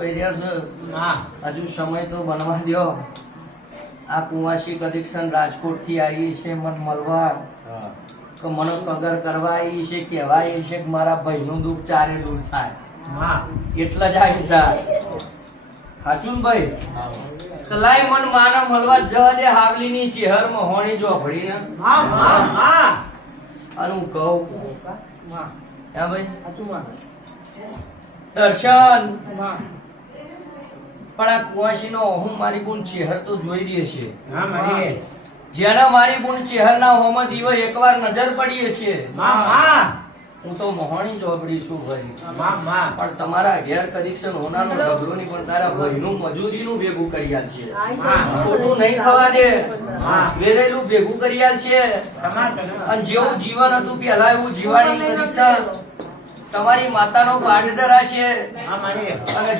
કહી રહ્યા છે? હા. હજુ સમય તો બનવા દ્યો. આ કુંવાસી કદીક્ષણ રાજકોટથી આવી છે મન મળવા. તો મને કદર કરવા આવી છે કહેવા આવી છે કે મારા ભાઈનું દુઃખ ચારે દૂર થાય. હા. એટલે જ આવી સાહેબ સાચું ભાઈ? તો લાય મન માનવ મળવા જવા દે હાવલીની ચેહરમાં હોણી જો ભળીને હા હા હા. અને હું કહું હા. હા ભાઈ? દર્શન. પણ આ કુવાસીનો હું મારી ગુણ ચેહર તો જોઈ રહી છે જેના મારી મારી બુન ચેહરના હોમાં દીવો એકવાર નજર પડી હશે. માં માં. હું તો મોહણી જોબડી છું ભાઈ. માં માં. પણ તમારા ઘેર કનેક્શન હોનારનો ઢગલો ની પણ તારા ભાઈનું મજૂરીનું ભેગું કરી આલ છે ખોટું નહીં થવા દે. હા. વેરેલું ભેગું કરી આલ છે અને જેવું જીવન હતું પેલા એવું જીવાણી કનેક્શન તમારી માતાનો હા મારી અને